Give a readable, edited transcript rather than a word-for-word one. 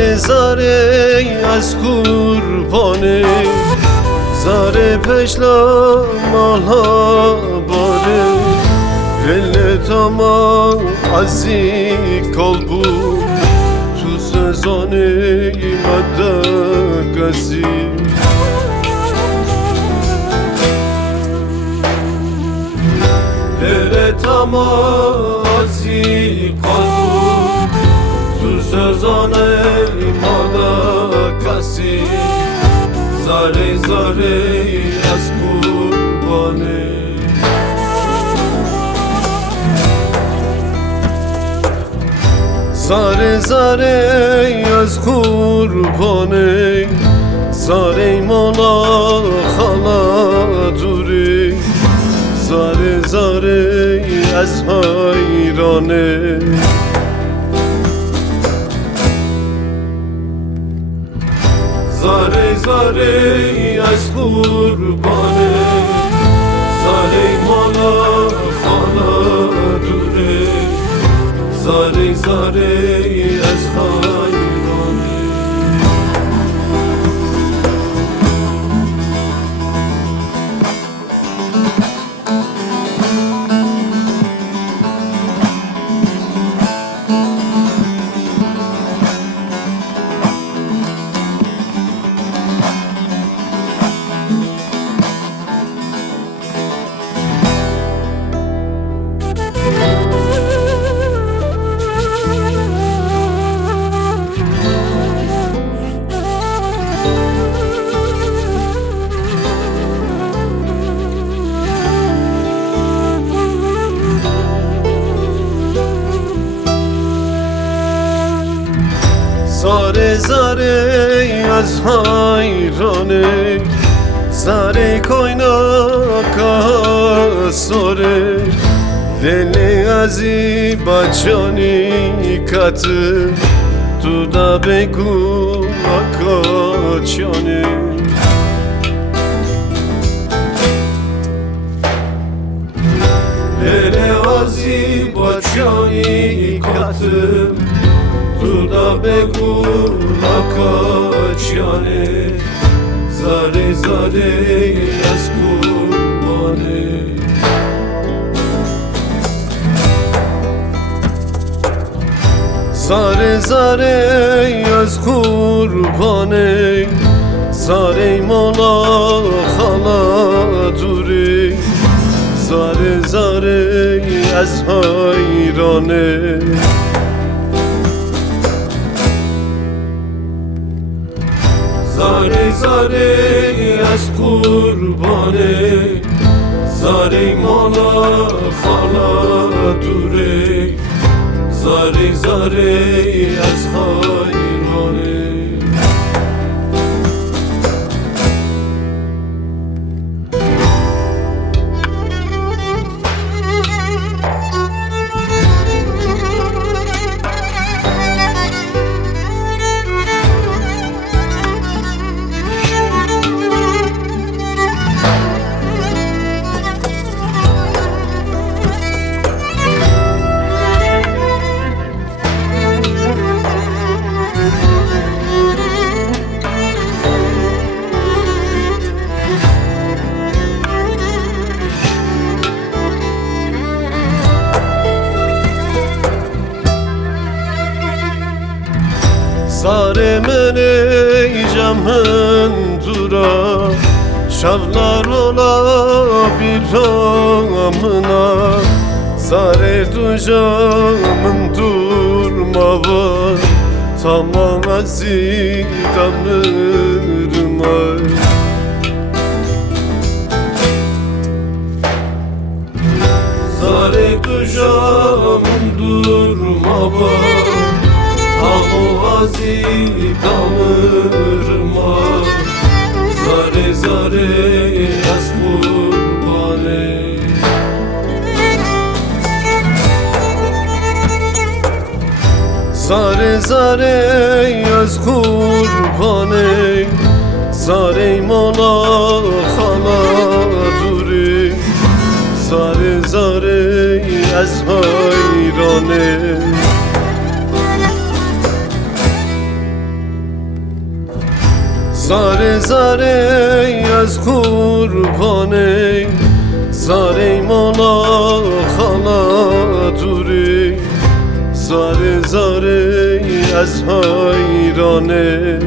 زاره زاره از قربانه زاره پشلا مالا باره رل تما عزی کلبو تو سزانه مدگزی رل تما عزی کلبو تو سزانه مدگزی زاره زاره از قربانه زاره زاره از قربانه زاره مولا خالا دوری زاره زاره از حیرانه زاره زاره از قربانه زاره مولا خالا دوره زاره زاره از حیرانه زاره زاره از حیرانه زاره کویناکا سوره دل ازی بچانی کتر تو دا بگو اکا چانه دل ازی بچانی کتر تو دا بگو اکاچیانه زاره زاره از قربانه زاره زاره از قربانه زاره مولا خالا دوری زاره زاره از حیرانه زاره زاره از قربانه زاره مولا خالا دوره زاره زاره از حیرانه زاره من جمعن دورا شبlar ola bir amına zare duyacağım durma var tamam aziz damırma zare duyacağım durma var tamam aziz damırma zare zare az qurbane zare zare az qurbane zare mola khala duri zare zare az hayrane زاره زاره از قربانه زاره مالا خالا دوری زاره زاره از حیرانه